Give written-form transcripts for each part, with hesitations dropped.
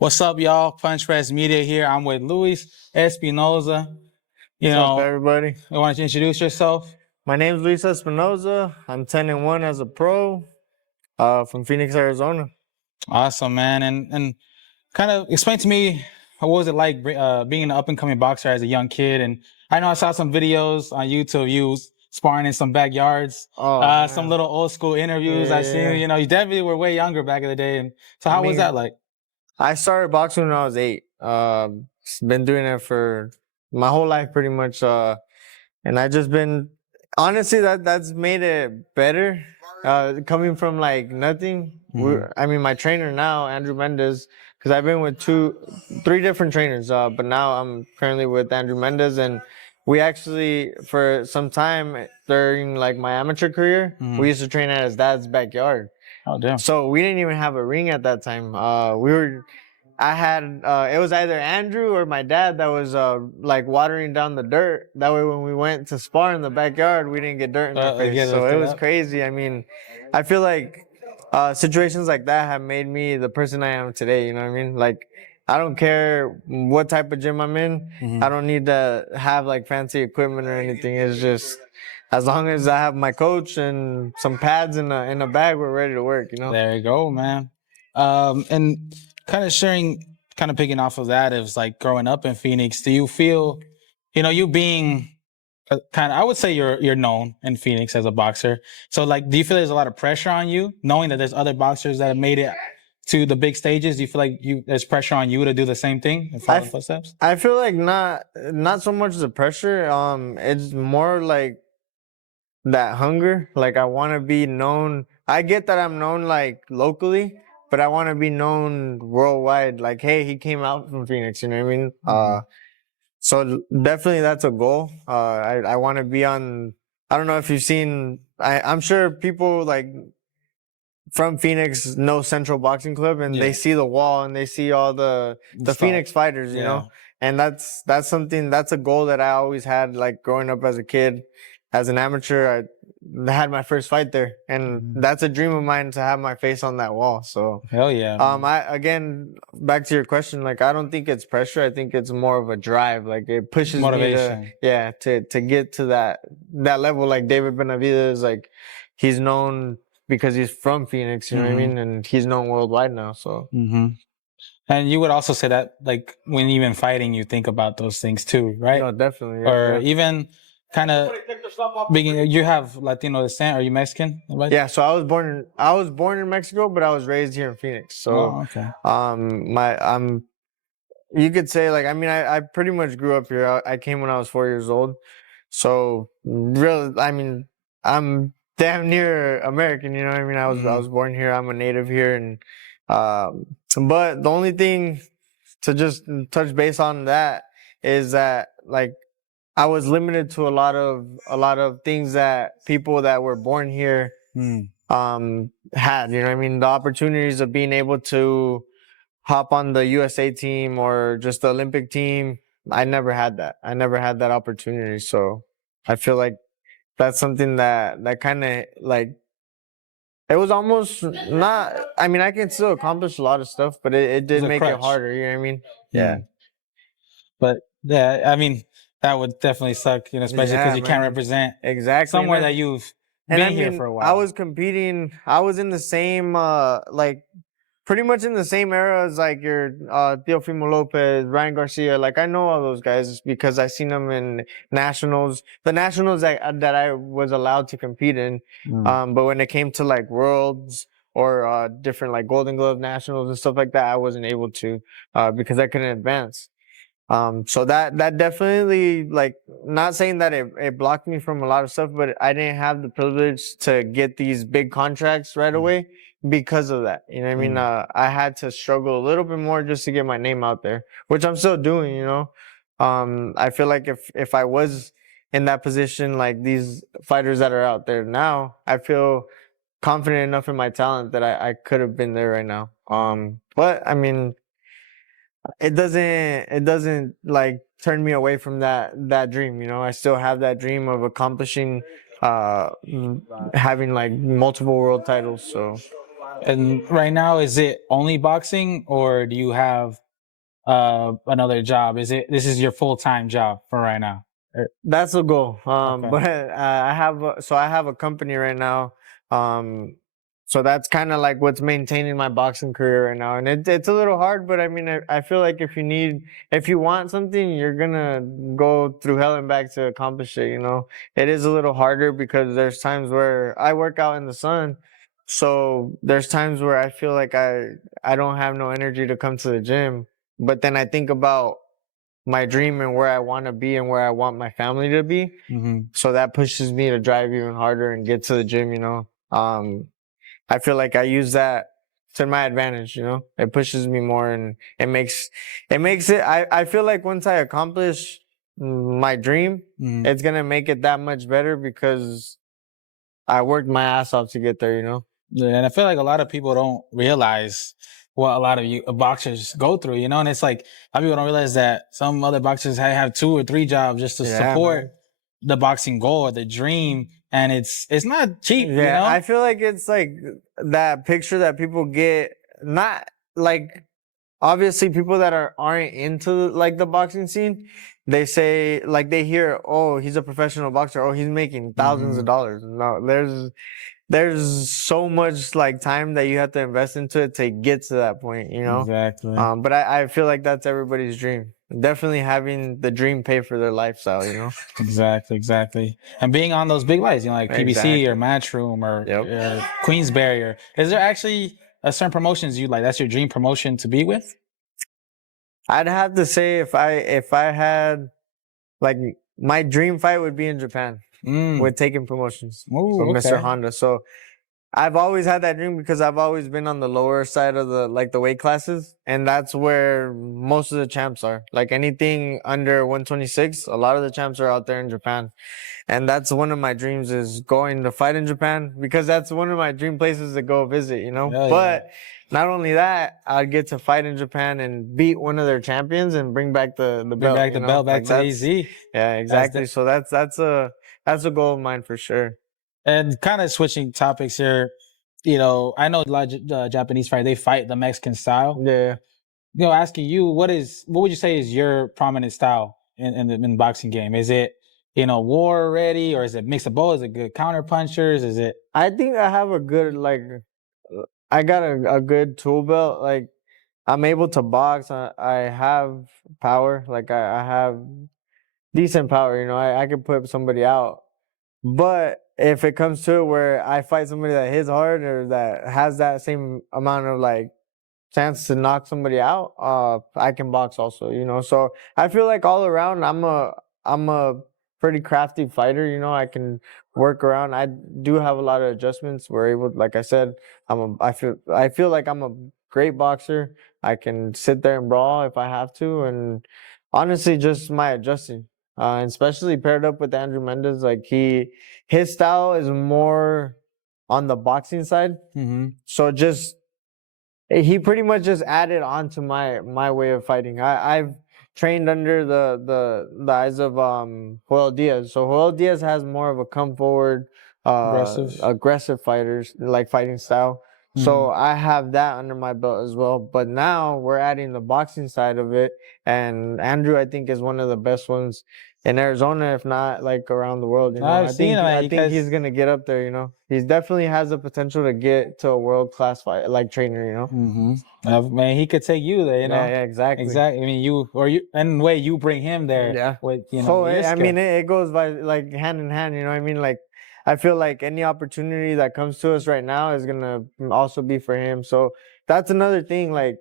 What's up, y'all? Punch Press Media here. I'm with Luis Espinoza. What's up, everybody? I want you to introduce yourself. My name is Luis Espinoza. I'm 10-1 as a pro from Phoenix, Arizona. Awesome, man. And kind of explain to me, what was it like being an up-and-coming boxer as a young kid? And I know I saw some videos on YouTube, you sparring in some backyards, some little old school interviews I seen. You definitely were way younger back in the day. And so how was that like? I started boxing when I was 8. Been doing it for my whole life pretty much. And I just been, honestly, that's made it better. Coming from like nothing. My trainer now, Andrew Mendez, because I've been with 3 different trainers, but now I'm currently with Andrew Mendez, and we actually, for some time during like my amateur career, we used to train at his dad's backyard. Oh, damn. So we didn't even have a ring at that time. It was either Andrew or my dad that was like watering down the dirt. That way when we went to spar in the backyard, we didn't get dirt in our face. So it was crazy. I mean, I feel like situations like that have made me the person I am today. You know what I mean? Like, I don't care what type of gym I'm in. I don't need to have like fancy equipment or anything. It's just, as long as I have my coach and some pads in a bag, we're ready to work, you know? There you go, man. And kind of picking off of that, is like growing up in Phoenix, do you feel, you being I would say you're known in Phoenix as a boxer. So like, do you feel there's a lot of pressure on you knowing that there's other boxers that have made it to the big stages? Do you feel like there's pressure on you to do the same thing and follow the footsteps? I feel like not so much the pressure. It's more like that hunger. Like, I want to be known. I get that I'm known like locally, but I want to be known worldwide. Like, hey, he came out from Phoenix. You know what I mean? So definitely that's a goal. I want to be on. I don't know if you've seen. I'm sure people like from Phoenix know Central Boxing Club, and they see the wall and they see all the Phoenix fighters. You know, and that's something. That's a goal that I always had. Like growing up as a kid, as an amateur, I had my first fight there, and that's a dream of mine to have my face on that wall. So hell yeah. Again, back to your question, like, I don't think it's pressure. I think it's more of a drive. Like, it pushes motivation. me to get to that level. Like David Benavidez, like, he's known because he's from Phoenix. You know what I mean? And he's known worldwide now. So. And you would also say that, like, when even fighting, you think about those things too, right? No, definitely. Or even kind of you have Latino descent. Are you Mexican? Right? Yeah, so I was born in Mexico, but I was raised here in Phoenix. So you could say, like, I pretty much grew up here. I came when I was 4 years old. So really, I'm damn near American, you know what I mean? I was born here. I'm a native here, and but the only thing to just touch base on that is that, like, I was limited to a lot of things that people that were born here had. You know what I mean? The opportunities of being able to hop on the USA team or just the Olympic team, I never had that. I never had that opportunity. So I feel like that's something that kind of, like, it was almost not. I can still accomplish a lot of stuff, but it did make it harder. You know what I mean? Yeah. But yeah, that would definitely suck, especially because you can't represent somewhere that you've been here for a while. I was competing. I was in the same, like, pretty much in the same era as like your Teofimo Lopez, Ryan Garcia. Like, I know all those guys because I seen them in nationals, the nationals that I was allowed to compete in. But when it came to like worlds or different like Golden Glove nationals and stuff like that, I wasn't able to because I couldn't advance. So that definitely, like, not saying that it blocked me from a lot of stuff, but I didn't have the privilege to get these big contracts right away because of that. You know what I mean? I had to struggle a little bit more just to get my name out there, which I'm still doing, you know? I feel like if I was in that position, like these fighters that are out there now, I feel confident enough in my talent that I could have been there right now. But it doesn't like turn me away from that dream. You know, I still have that dream of accomplishing having like multiple world titles. So And right now, is it only boxing, or do you have another job? Is it this is your full time job for right now? That's the goal. Okay. But I have a company right now. Um, so that's kind of like what's maintaining my boxing career right now, and it's a little hard. But I mean, I feel like if you want something, you're gonna go through hell and back to accomplish it. You know, it is a little harder because there's times where I work out in the sun, so there's times where I feel like I don't have no energy to come to the gym. But then I think about my dream and where I want to be and where I want my family to be. Mm-hmm. So that pushes me to drive even harder and get to the gym, you know. I feel like I use that to my advantage, you know. It pushes me more and I feel like once I accomplish my dream, Mm-hmm. it's gonna make it that much better because I worked my ass off to get there, you know. Yeah, and I feel like a lot of people don't realize what a lot of you boxers go through, you know, and it's like a lot of people don't realize that some other boxers have 2 or 3 jobs just to Yeah, support man. the boxing goal or the dream, and it's not cheap, you Yeah, know. I feel like it's like that picture that people get, not like obviously people that aren't into like the boxing scene, they say like they hear, oh, he's a professional boxer, oh, he's making thousands Mm-hmm. of dollars. No, there's so much like time that you have to invest into it to get to that point, you know. Exactly. But I feel like that's everybody's dream. Definitely having the dream pay for their lifestyle, you know. Exactly. And being on those big lights, you know, like PBC or Exactly. Matchroom or Yep. Queensberry, or is there actually a certain promotions you like? That's your dream promotion to be with? I'd have to say if I had like my dream fight would be in Japan Mm. with Taken Promotions with Oh, Mr. okay. Honda. So I've always had that dream because I've always been on the lower side of the weight classes, and that's where most of the champs are. Like anything under 126, a lot of the champs are out there in Japan. And that's one of my dreams is going to fight in Japan because that's one of my dream places to go visit, you know. Hell yeah. But not only that, I'd get to fight in Japan and beat one of their champions and bring back the Bring belt, back you the know. belt back Like to that's AZ. yeah, That's exactly. the, So that's a goal of mine for sure. and kind of switching topics here. You know, I know a lot of Japanese fight, they fight the Mexican style. Yeah. You know, asking you, what would you say is your prominent style in the boxing game? Is it, you know, war ready, or is it mix of both? Is it good counter punchers? Is it I think I have a good I got a good tool belt. Like I'm able to box. I have power. Like I have decent power, you know. I can put somebody out. But if it comes to it where I fight somebody that hits hard or that has that same amount of like chance to knock somebody out, I can box also, you know. So I feel like all around I'm a pretty crafty fighter, you know. I can work around. I do have a lot of adjustments. We're able, like I said, I feel like I'm a great boxer. I can sit there and brawl if I have to, and honestly, just my adjusting. Especially paired up with Andrew Mendez, like his style is more on the boxing side. mm-hmm. So just he pretty much just added on to my way of fighting. I've trained under the eyes of Joel Diaz. So Joel Diaz has more of a come forward, Aggressive? aggressive fighters like fighting style. Mm-hmm. So I have that under my belt as well. But now we're adding the boxing side of it, and Andrew I think is one of the best ones in Arizona, if not like around the world. You know, I've seen him. I He think guys. he's gonna get up there. You know, he definitely has the potential to get to a world class fight like trainer. You know. Mm-hmm. Man, he could take you there. You Yeah, know. yeah, exactly. Exactly. I mean, you or you, and way you bring him there Yeah. with So your I mean, skill. it goes by like hand in hand. You know what I mean? Like, I feel like any opportunity that comes to us right now is gonna also be for him. So that's another thing. Like,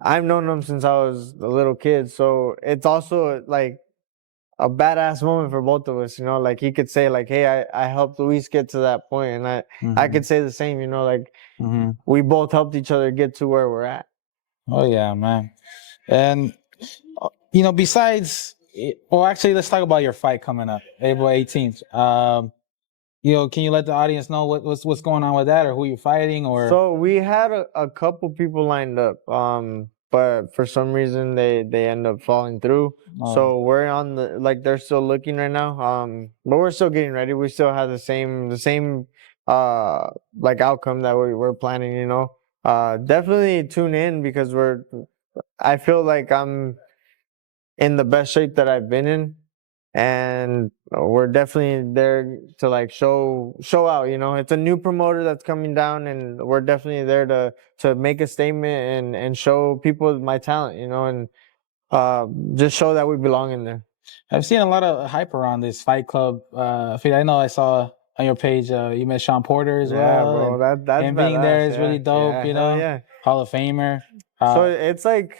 I've known him since I was a little kid. So it's also like a badass moment for both of us. You know, like he could say like, "Hey, I helped Luis get to that point," and I Mm-hmm. could say the same. You know, like Mm-hmm. we both helped each other get to where we're at. Oh yeah, man. And you know, besides, well, actually, let's talk about your fight coming up, April 18th. You know, can you let the audience know what's going on with that, or who you're fighting, or? So we had a couple people lined up, but for some reason they end up falling through. Oh, So we're on the like they're still looking right now. But we're still getting ready. We still have the same like outcome that we're planning. You know, definitely tune in because I feel like I'm in the best shape that I've been in, and we're definitely there to like show out. You know, it's a new promoter that's coming down, and we're definitely there to make a statement and show people my talent. You know, and just show that we belong in there. I've seen a lot of hype around this Fight Club. I know I saw on your page you met Sean Porter as Yeah, well, bro, and that's him being there badass. is really Yeah, dope. yeah, You hell know, yeah. Hall of Famer. So it's like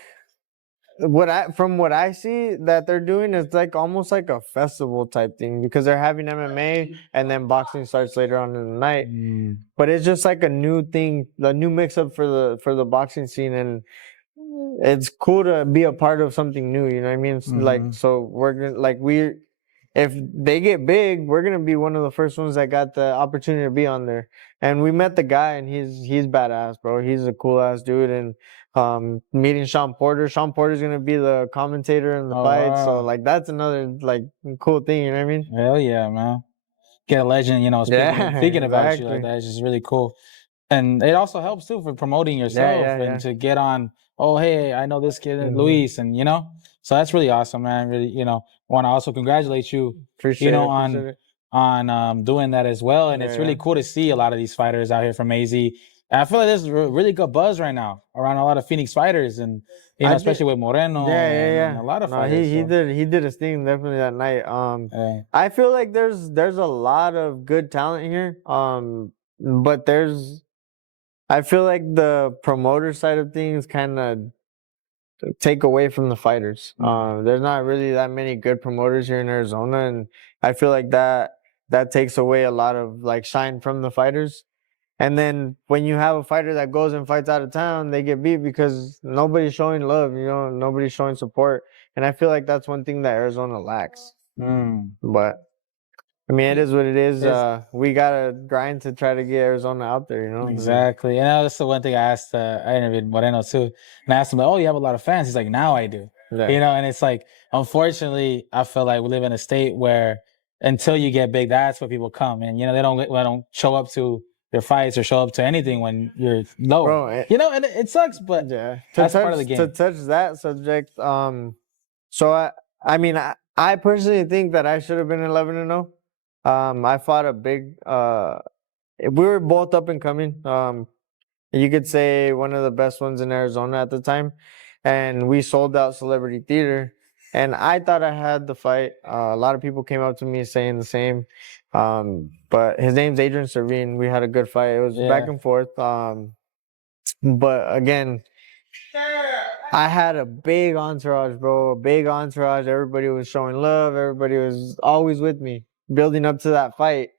from what I see that they're doing is like almost like a festival type thing because they're having MMA and then boxing starts later on in the night. Mm, But it's just like a new thing, the new mix up for the boxing scene, and it's cool to be a part of something new. You know what I mean? It's like mhm. so we're gonna like we if they get big, we're gonna be one of the first ones that got the opportunity to be on there. And we met the guy, and he's badass, bro. He's a cool ass dude. And meeting Sean Porter. Sean Porter's gonna be the commentator in the Oh fight, so wow! like that's another like cool thing. You know what I mean? Hell yeah, man! Get a legend. You know, Yeah, speaking about you like exactly. that is just really cool. And it also helps too for promoting Yeah, yourself yeah, and yeah. to get on. Oh, hey, I know this kid Hmm. Luis, and so that's really awesome, man. Really, want to also congratulate you, Appreciate it. on Appreciate it. doing that as well. And Yeah, it's yeah. really cool to see a lot of these fighters out here from AZ. And I feel like there's really good buzz right now around a lot of Phoenix fighters, and I did. especially with Moreno Yeah, yeah, and yeah. a lot of No, fighters. So, he did his thing definitely that night. uh, I feel like there's a lot of good talent here. But I feel like the promoter side of things kind of take away from the fighters. mm, There's not really that many good promoters here in Arizona, and I feel like that takes away a lot of like shine from the fighters. And then when you have a fighter that goes and fights out of town, they get beat because nobody's showing love, nobody's showing support. And I feel like that's one thing that Arizona lacks. mm. But I mean, it is what it is. It's We gotta grind to try to get Arizona out there. I mean, Exactly. And that's the one thing I asked, I interviewed Moreno too. And I asked him, like, oh, you have a lot of fans. He's like, now I do. yeah, And it's like, unfortunately, I feel like we live in a state where until you get big, that's where people come. And, they don't show up to your fights or show up to anything when you're lower. bro. And it sucks, but Yeah, that's part of the to game. touch that subject. So I mean, I personally think that I should have been 11-0. I fought a big. We were both up and coming. You could say one of the best ones in Arizona at the time, and we sold out Celebrity Theater. And I thought I had the fight. A lot of people came up to me saying the same. But his name's Adrian Servine. We had a good fight. It was back Yeah. and forth. But again, I had a big entourage, bro. A big entourage. Everybody was showing love. Everybody was always with me, building up to that fight.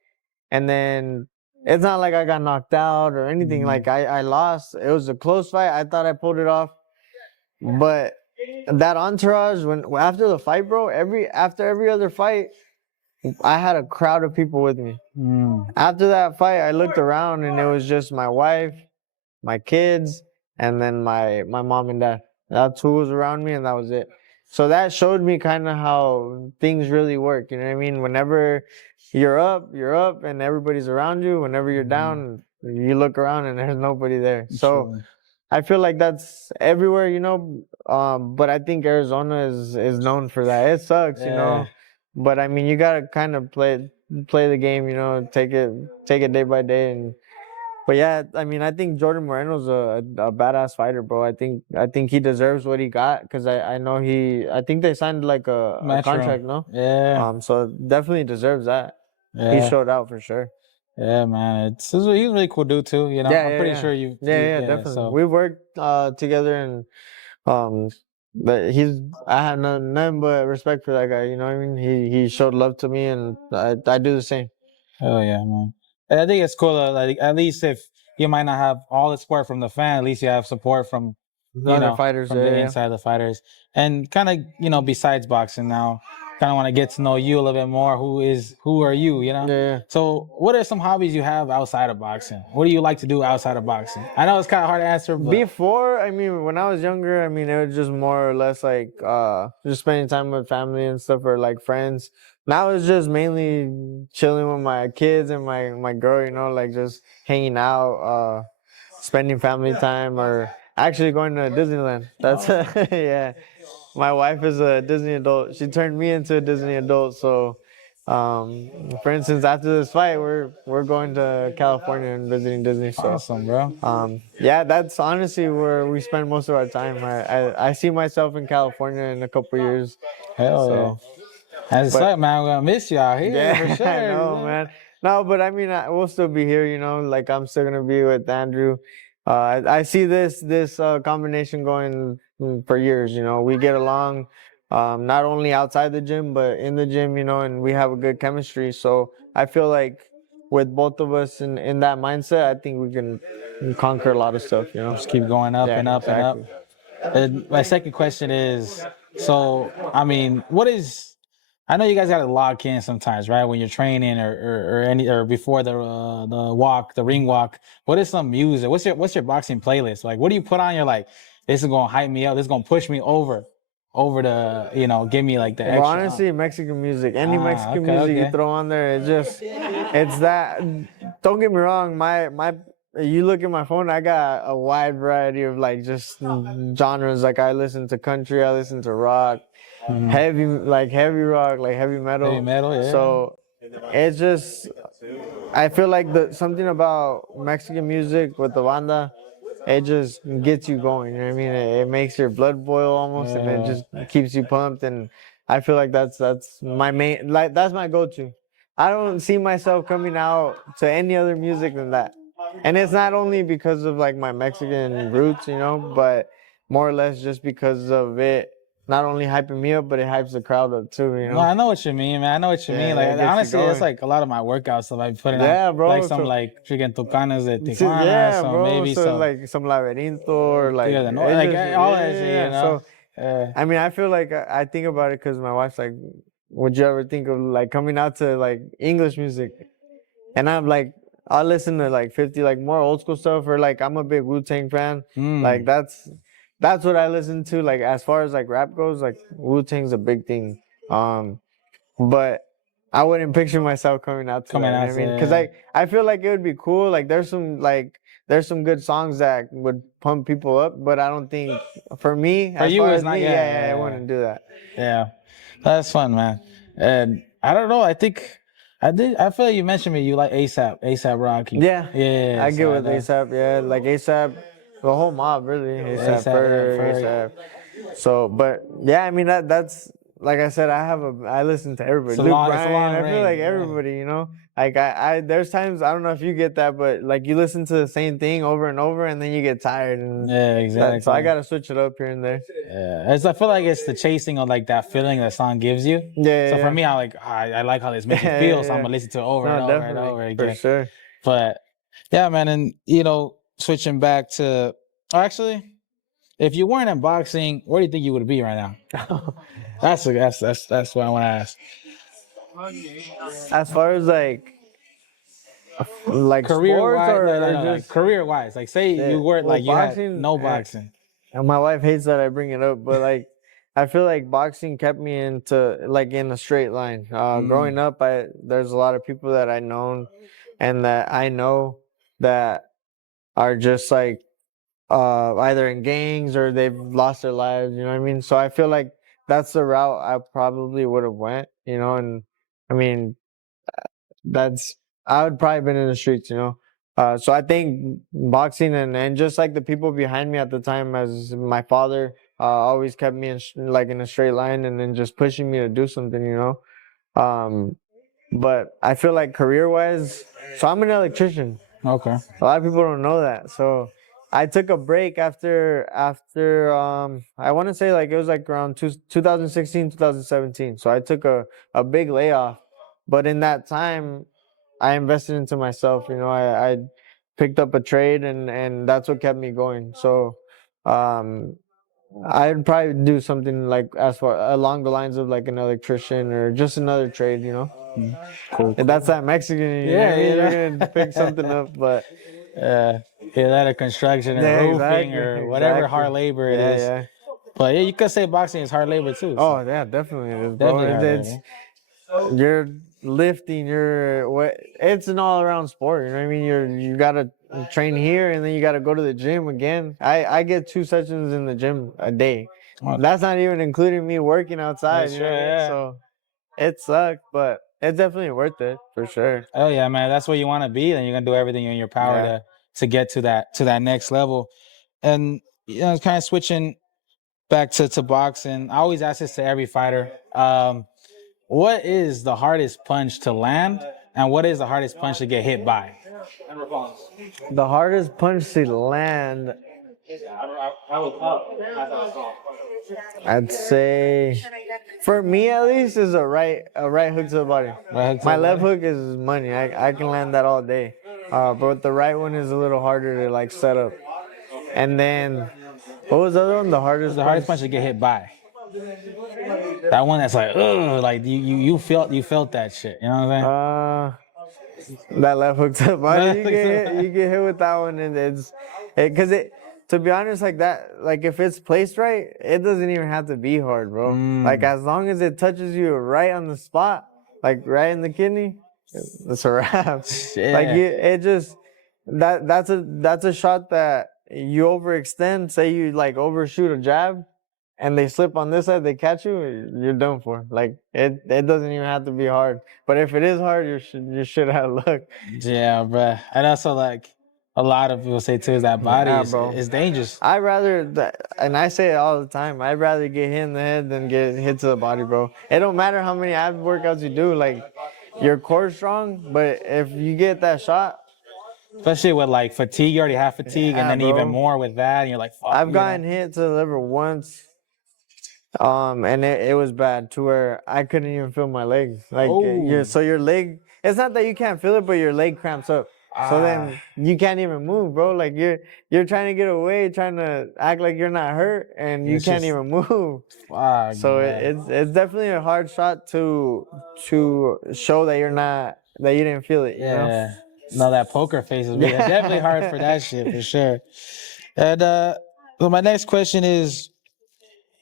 And then it's not like I got knocked out or anything. Mm, Like I lost. It was a close fight. I thought I pulled it off, but that entourage when after the fight, bro. After every other fight, I had a crowd of people with me. mm, After that fight, I looked around and it was just my wife, my kids, and then my mom and dad. That's who was around me, and that was it. So that showed me kind of how things really work. You know what I mean? Whenever you're up, and everybody's around you. Whenever you're mm, down, you look around and there's nobody there. So true. I feel like that's everywhere, but I think Arizona is known for that. It sucks, Yeah. but I mean you gotta kind of play the game, take it day by day. And but yeah, I mean I think Jordan Moreno's a badass fighter, bro. I think he deserves what he got because I know I think they signed like a Metro. contract, no? Yeah. So definitely deserves that. He Yeah. showed out for sure. Yeah, man. He's a really cool dude too. Yeah, I'm yeah, pretty yeah, sure yeah, yeah. definitely. So, We worked together and um, but I have nothing but respect for that guy. You know what I mean? He showed love to me, and I do the same. oh yeah, man. And I think it's cool. Like at least if you might not have all the support from the fan, at least you have support from The other fighters, from yeah, the yeah, inside of the fighters. And kind of, besides boxing now, kind of want to get to know you a little bit more. Who are you, yeah, yeah. So what are some hobbies you have outside of boxing? What do you like to do outside of boxing? I know it's kind of hard to answer, but Before, I mean, when I was younger, I mean, it was just more or less like just spending time with family and stuff or like friends. now it's just mainly chilling with my kids and my girl. You know, like just hanging out, spending family time, or actually going to Disneyland. That's yeah. My wife is a Disney adult. She turned me into a Disney adult. So, for instance, after this fight, we're going to California and visiting Disney. So, Awesome, bro. yeah, that's honestly where we spend most of our time. I see myself in California in a couple years. Hell So, yeah. That's but like, man, I'm gonna miss you out here for yeah, sure. I know, Man. man. No, but I mean, we'll still be here. You know, like I'm still gonna be with Andrew. I see this combination going for years. You know, we get along, not only outside the gym but in the gym. You know, and we have a good chemistry. So I feel like with both of us in that mindset, I think we can conquer a lot of stuff. You know. Just keep going up Yeah, and up and up. exactly. And my second question is, so I mean, what is? I know you guys got to lock in sometimes, right? When you're training or any or before the walk, the ring walk. What is some music? What's your boxing playlist? Like, what do you put on? You're like, this is gonna hype me up. This is gonna push me over the give me like the Well, extra. honestly, Mexican music, any Mexican Okay, music you okay. throw on there, it's that. Don't get me wrong, my, you look at my phone, I got a wide variety of like just genres. Like I listen to country, I listen to rock, heavy rock, like heavy metal. Heavy metal, yeah. So it's just, I feel like the something about Mexican music with the banda, it just gets you going. You know what I mean? It makes your blood boil almost, and it just keeps you pumped. And I feel like that's my main, like that's my go-to. I don't see myself coming out to any other music than that. And it's not only because of like my Mexican roots, you know, but more or less just because of it not only hyping me up, but it hypes the crowd up too, you No, know. I know what you mean, man. I know what you mean. Yeah, Like it gets you honestly, it's going. like a lot of my workouts stuff I'm putting on Yeah, like bro. some So like freaking Tucanes de Tijuana, yeah, some bro. maybe So some like some laberinto or like Tigres de it Norte, like just all that shit, you yeah. know. So I mean, I feel like I think about it because my wife's like, "Would you ever think of like coming out to like English music?" And I'm like, I listen to like 50 like more old school stuff, or like I'm a big Wu-Tang fan. Like that's what I listen to. Like as far as like rap goes, like Wu-Tang's a big thing. But I wouldn't picture myself coming out to coming that. You know out what I mean? Because to I feel like it would be cool. There's some good songs that would pump people up, but I don't think for me, for as you far it's as not me, I yeah, wouldn't do that. yeah. That's fun, man. And I don't know. I think I did. I feel like you mentioned me. You like ASAP Rocky. Yeah, Yeah. I get So I with know ASAP. Yeah, like ASAP, the whole mob really. ASAP ASAP. Yeah, Ferg, Ferg. ASAP. So, but yeah, I mean that's like I said, I listen to everybody. Luke It's a Bryan, long I feel like range. Yeah. everybody, you know. Like I there's times I don't know if you get that, but like you listen to the same thing over and over, and then you get tired, and Yeah, that. So I exactly. gotta switch it up here and there. Yeah, I feel like it's the chasing of like that feeling that song gives you. Yeah, So for yeah, me, I like how this makes me yeah, feel, so I'm yeah. gonna listen to it over and No, over and definitely over for again. sure. But yeah, man, and switching back to actually, if you weren't in boxing, where do you think you would be right now? That's what I want to ask. As far as like Career sports wise, or no, like just career wise, like say you weren't well like you had boxing. no boxing. And my wife hates that I bring it up, but like I feel like boxing kept me into like in a straight line. Growing up, there's a lot of people that I known and that I know that are just like either in gangs or they've lost their lives. You know what I mean? So I feel like that's the route I probably would have went. You know, and I mean that's I would probably been in the streets, you know. So I think boxing and just like the people behind me at the time, as my father always kept me like in a straight line and then just pushing me to do something, you know. But I feel like career wise, so I'm an electrician. Okay. A lot of people don't know that. So I took a break after I want to say like it was like around 2016, 2017. So I took a big layoff. But in that time, I invested into myself. You know, I picked up a trade and that's what kept me going. So um, I'd probably do something like as far along the lines of like an electrician or just another trade. You know, Cool. and that's that Mexican. You know what Yeah, I mean? you You're gonna pick something know. up, but Yeah, that or construction or yeah, roofing exactly, or whatever exactly. hard labor it Yeah, is. yeah. But yeah, you could say boxing is hard labor too. Oh So yeah, definitely it is, bro. definitely hard labor. you're lifting, it's an all around sport. You know what I mean? You gotta train here and then you gotta go to the gym again. I get 2 sessions in the gym a day. Oh, That's not even including me working outside. that's You true. know what I mean? Yeah. So it sucked, but it's definitely worth it for sure. Oh yeah, man. That's where you want to be. Then you're gonna do everything in your power Yeah. to get to that next level. And kind of switching back to boxing. I always ask this to every fighter. What is the hardest punch to land, and what is the hardest punch to get hit by? The hardest punch to land, I'd say, for me at least, is a right hook to the body. Right hook to My the left body? hook is money. I can land that all day. But the right one is a little harder to like set up. And then what was the other one? The What's hardest the hardest punch. punch to get hit by? That one that's like, ugh, like you felt that shit. You know what I'm saying? That left hook to the body, Left hook to the body. you get hit with that one, and because to be honest, like that, like if it's placed right, it doesn't even have to be hard, bro. Like as long as it touches you right on the spot, like right in the kidney, it's a wrap. Like Yeah. it just that's a shot that you overextend. Say you like overshoot a jab, and they slip on this side, they catch you, you're done for. Like it doesn't even have to be hard. But if it is hard, you should have luck. Yeah, bruh. And also like a lot of people say too is that body Yeah, bro. is dangerous. I'd rather and I say it all the time. I'd rather get hit in the head than get hit to the body, bro. It don't matter how many ab workouts you do. Like your core's strong, but if you get that shot, Especially with like fatigue, you already have fatigue, and yeah, then even bro. more with that, and you're like, fuck, I've gotten hit to the liver once. And it was bad to where I couldn't even feel my leg. Like Oh. your leg. It's not that you can't feel it, but your leg cramps up. So then you can't even move, bro. Like you're trying to get away, trying to act like you're not hurt, and you It's can't just even move. fuck, So man. it's definitely a hard shot to show that you're not that you didn't feel it. You know? Yeah. No, that poker face is really Yeah. definitely hard for that shit for sure. And so my next question is,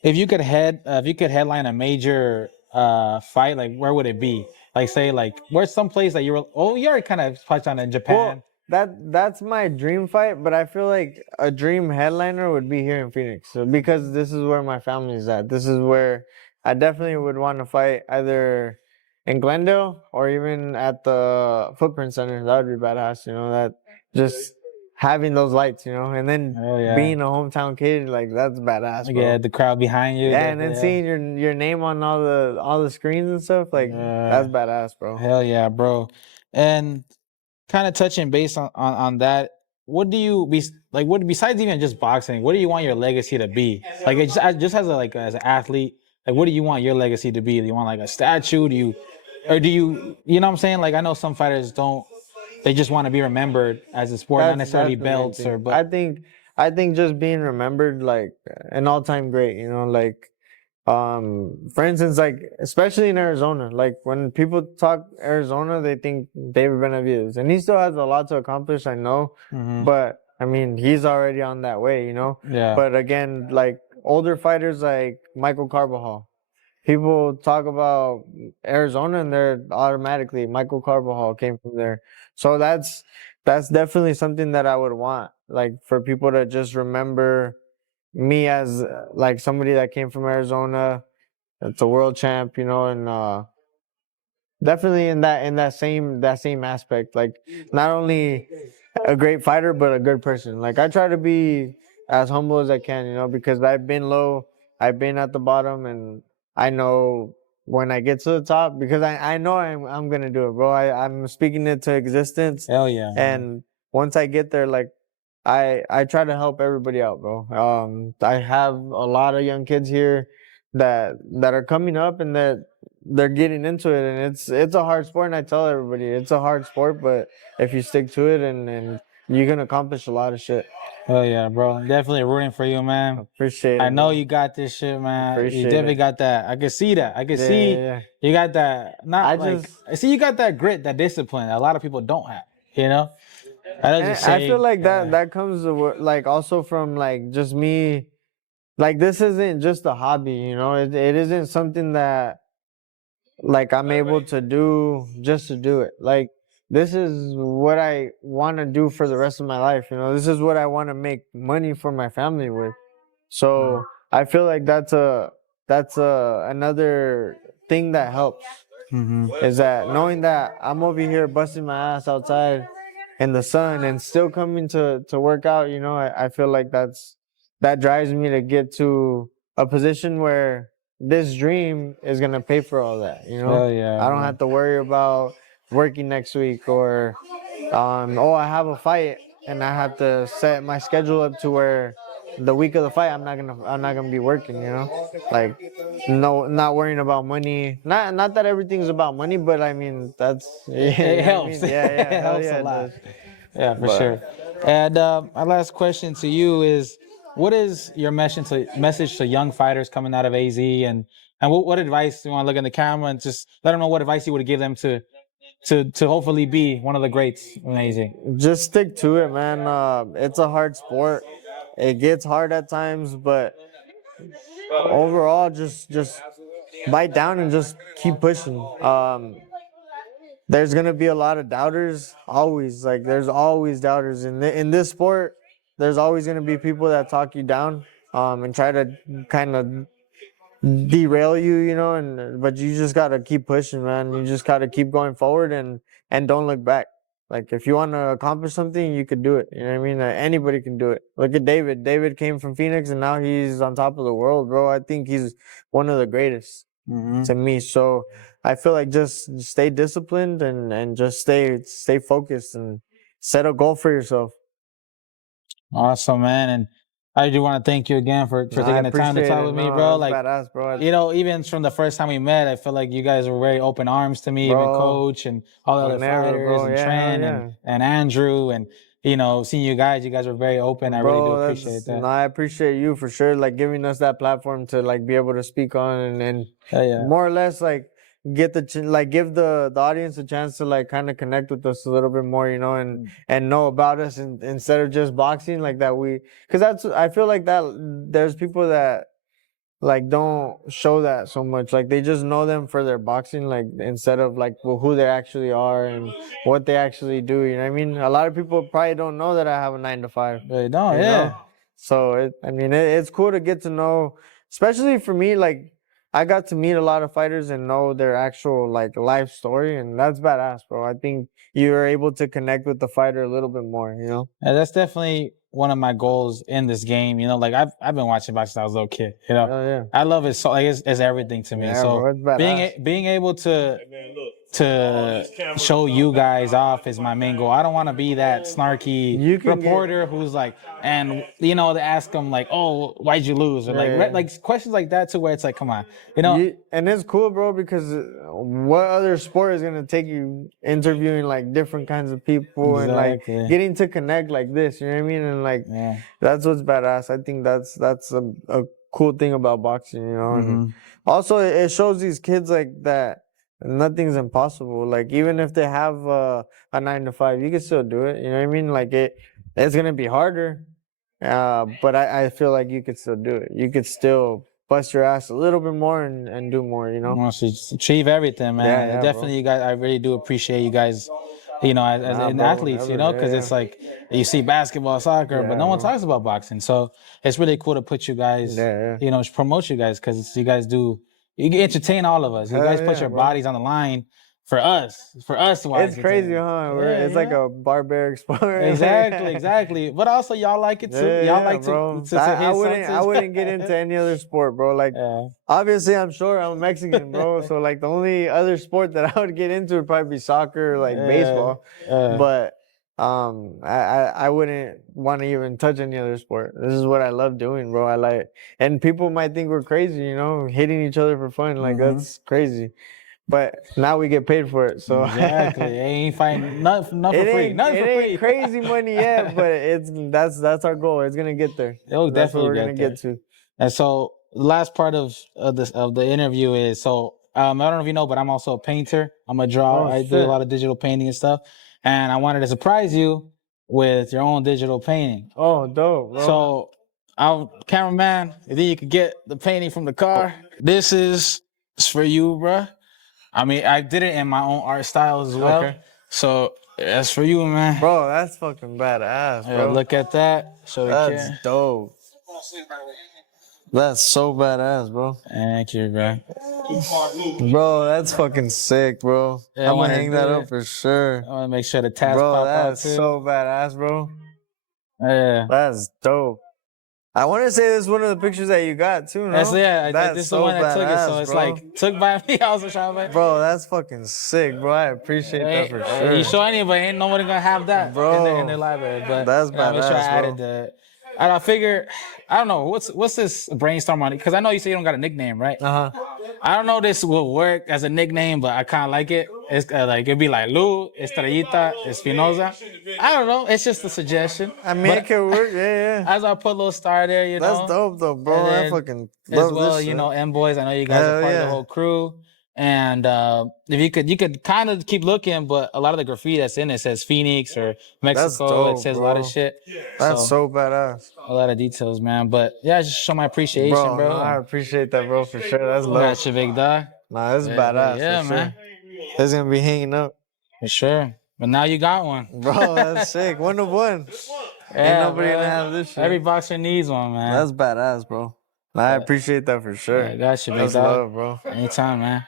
if you could headline a major fight, like where would it be? Like say like where's some place that you were you already kind of touched on it in Japan. Well, that's my dream fight, but I feel like a dream headliner would be here in Phoenix. So because this is where my family's at. This is where I definitely would want to fight either in Glendale or even at the Footprint Center. That would be badass, that just having those lights, and then Oh yeah. being a hometown kid, like that's badass, Yeah, bro. the crowd behind you. Yeah, and then Definitely, seeing your name on all the screens and stuff, like yeah. that's badass, bro. Hell yeah, bro. And kind of touching base on that, what do you be like? What besides even just boxing? What do you want your legacy to be? Like, just as a like as an athlete, like what do you want your legacy to be? Do you want like a statue? Do you know what I'm saying? Like I know some fighters don't. They just want to be remembered as a sport, not necessarily That's the main belts or thing. but. I think just being remembered like an all-time great, like for instance, like especially in Arizona, like when people talk Arizona, they think David Benavidez, and he still has a lot to accomplish, I know, Mhm. but I mean he's already on that way. Yeah. But again, like older fighters like Michael Carbajal, people talk about Arizona and they're automatically Michael Carbajal came from there. So that's definitely something that I would want, like for people to just remember me as like somebody that came from Arizona, that's a world champ, and definitely in that same aspect, like not only a great fighter but a good person. Like I try to be as humble as I can, because I've been low, I've been at the bottom, and I know when I get to the top, because I know I'm gonna do it, bro. I'm speaking it to existence, Hell yeah. and once I get there, like I try to help everybody out, bro. I have a lot of young kids here that are coming up and that they're getting into it, and it's a hard sport. And I tell everybody it's a hard sport, but if you stick to it, and you can accomplish a lot of shit. Hell yeah, bro. Definitely rooting for you, man. Appreciate I it, know bro. you got this shit, man. You Appreciate definitely it. got that. I can see that. I can Yeah, see yeah. you got that. I Not like just I see you got that grit, that discipline that a lot of people don't have. You know, I don't and just I feel say. like that comes like also from like just me. Like this isn't just a hobby, it isn't something that like I'm able to do just to do it. Like this is what I want to do for the rest of my life. You know, this is what I want to make money for my family with. So I feel like that's another thing that helps is that knowing that I'm over here busting my ass outside in the sun and still coming to work out. You know, I feel like that drives me to get to a position where this dream is gonna pay for all that. You know, Hell yeah, I don't bro. have to worry about working next week or oh, I have a fight and I have to set my schedule up to where the week of the fight I'm not gonna be working, you know? Like no, not worrying about money. Not that everything's about money, but I mean that's yeah, It you know what I helps. mean? Yeah, It yeah, hell helps a yeah, it lot. does. Yeah, for sure. But And my last question to you is, what is your message to young fighters coming out of AZ, and what advice you want to look in the camera and just let them know what advice you would give them to hopefully be one of the greats in AZ. just stick to it, man. It's a hard sport. It gets hard at times, but overall, just bite down and just keep pushing. There's gonna be a lot of doubters, always. Like there's always doubters in this sport. There's always gonna be people that talk you down, and try to kind of derail you, you know. And but you just gotta keep pushing, man. You just gotta keep going forward and don't look back. Like if you want to accomplish something, you could do it. You know what I mean? Anybody can do it. Look at David. David came from Phoenix and now he's on top of the world, bro. I think he's one of the greatest to me. So I feel like just stay disciplined and just stay focused and set a goal for yourself. Awesome, man. And I do want to thank you again for I taking the time to appreciate talk it. with me, No, bro. that's Like, badass, bro. even from the first time we met, I feel like you guys were very open arms to me, even Bro, coach and all the other whenever, fighters bro. and Yeah, hell Trent yeah. and Andrew and seeing you guys were very open. I really do Bro, appreciate no, that. I appreciate you for sure, like giving us that platform to like be able to speak on and Hell yeah. more or less like get like give the audience a chance to like kind of connect with us a little bit more, you know, and know about us and instead of just boxing like that because that's I feel like that there's people that like don't show that so much. Like they just know them for their boxing, like instead of like who they actually are and what they actually do. You know what I mean? A lot of people probably don't know that I have a 9 to 5. But no, You know, yeah. so it's cool to get to know, especially for me. Like I got to meet a lot of fighters and know their actual like life story, and that's badass, bro. I think you're able to connect with the fighter a little bit more. You know? And that's definitely one of my goals in this game. Like I've been watching boxing since I was a little kid. Oh yeah, I love it so like it's everything to me. yeah, So bro. It's badass. being able to show you guys off is my main goal. I don't want to be that snarky You can get reporter who's like, and they ask them like, "Oh, why'd you lose?" or like yeah. like questions like that too, where it's like, "Come on." And it's cool, bro, because what other sport is gonna take you interviewing like different kinds of people and like Exactly. getting to connect like this? You know what I mean? And like Yeah. that's what's badass. I think that's a cool thing about boxing, you know. And Mm-hmm. also it shows these kids like that nothing's impossible. Like even if they have a 9 to 5, you can still do it. You know what I mean? Like it's gonna be harder, but I feel like you could still do it. You could still bust your ass a little bit more and do more, you know? Wants to achieve everything, Yeah, man. yeah, bro. Definitely, you guys. I really do appreciate you guys. As Nah, in bro, athletes, whenever. because Yeah, it's like you see basketball, soccer, yeah. but Yeah, no one bro. talks about boxing. So it's really cool to put you guys, Yeah, yeah. promote you guys because you guys do. You can entertain all of us. You Hell guys put yeah, your bro. bodies on the line for us to watch It's crazy, entertain. huh? Yeah, It's like a barbaric sport. exactly, exactly. But also, y'all like it too. Yeah, Y'all yeah, like bro. to I hit wouldn't I something. wouldn't get into any other sport, bro. Like Yeah. obviously I'm sure I'm Mexican, bro. So like the only other sport that I would get into would probably be soccer, or, like baseball. But I wouldn't want to even touch any other sport. This is what I love doing, bro. I like and people might think we're crazy, you know, hitting each other for fun. Like that's crazy. But now we get paid for it, so Exactly. They ain't fighting nothing for free. Nothing it for free. ain't crazy money yet, but that's our goal. It's gonna get there. It'll That's what definitely we're gonna get there. get to. And so the last part of the interview is I don't know if you know, but I'm also a painter. I'm a drawer. Oh I do a shit. lot of digital painting and stuff. And I wanted to surprise you with your own digital painting. Oh, dope, bro. So cameraman, if you could get the painting from the car. This is for you, bruh. I mean, I did it in my own art style as well. Okay. So that's for you, man. Bro, that's fucking badass, Yeah, bro. look at that. Show the That's kid. dope. That's so badass, bro. Thank you, bro. Bro, that's fucking sick, bro. Yeah, I I'm gonna wanna hang do that up it. for sure. I want to make sure the tabs Bro, pop out that's too. so badass, bro. Yeah. That's dope. I want to say this is one of the pictures that you got too, no? That's That's this is the so one that took it, so badass, it's bro. like took by me. I was trying to Bro, that's fucking sick, bro. I appreciate that for sure. You show anybody, ain't nobody gonna have that Bro, in their library. But that's yeah, I make sure I badass, added bro. the. I figure, I don't know what's this brainstorm on it, because I know you say you don't got a nickname, right? Uh-huh. I don't know if this will work as a nickname, but I kind of like it. It's like it'd be like Lou, Estrellita, Espinoza. I don't know. It's just a suggestion. I mean, But it could work, yeah, yeah. as I put a little star there, you That's know. dope, though, bro. And I then fucking as love well, this you shit. know, M Boys. I know you guys Hell are part of yeah. the whole crew. And if you could kind of keep looking, but a lot of the graffiti that's in it says Phoenix or Mexico. dope, it says a lot of bro. shit. That's so badass. A lot of details, man. But yeah, just show my appreciation, bro. No, I appreciate that, bro, for sure. That's love. Got you, big dog. Nah, this is badass, Yeah, for man. sure. It's gonna be hanging up. For sure. But now you got one. Bro, that's sick. 1 of 1. Yeah, Ain't nobody bro. gonna have this shit. Every boxer needs one, man. That's badass, bro. I appreciate that for sure. Yeah, got you, big That's dog. love, bro. Anytime, man.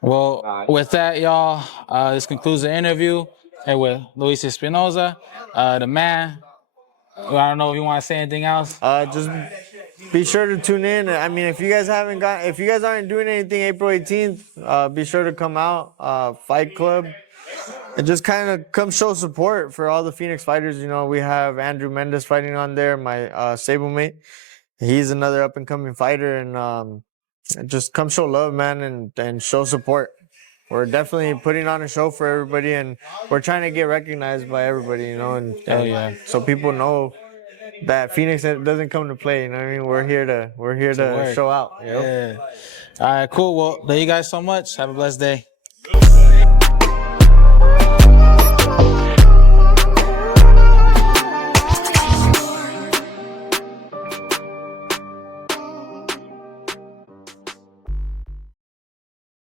Well, with that, y'all, this concludes the interview with Luis Espinoza, the man. I don't know if you want to say anything else. Just be sure to tune in. I mean, if you guys aren't doing anything April 18th, be sure to come out, Fight Club, and just kind of come show support for all the Phoenix fighters. You know, we have Andrew Mendez fighting on there, my stablemate. He's another up and coming fighter, and just come show love, man, and show support. We're definitely putting on a show for everybody, and we're trying to get recognized by everybody, you know, and yeah. so people know that Phoenix doesn't come to play. You know what I mean? We're here to work. show out. You know? Yeah. All right, cool. Well, thank you guys so much. Have a blessed day.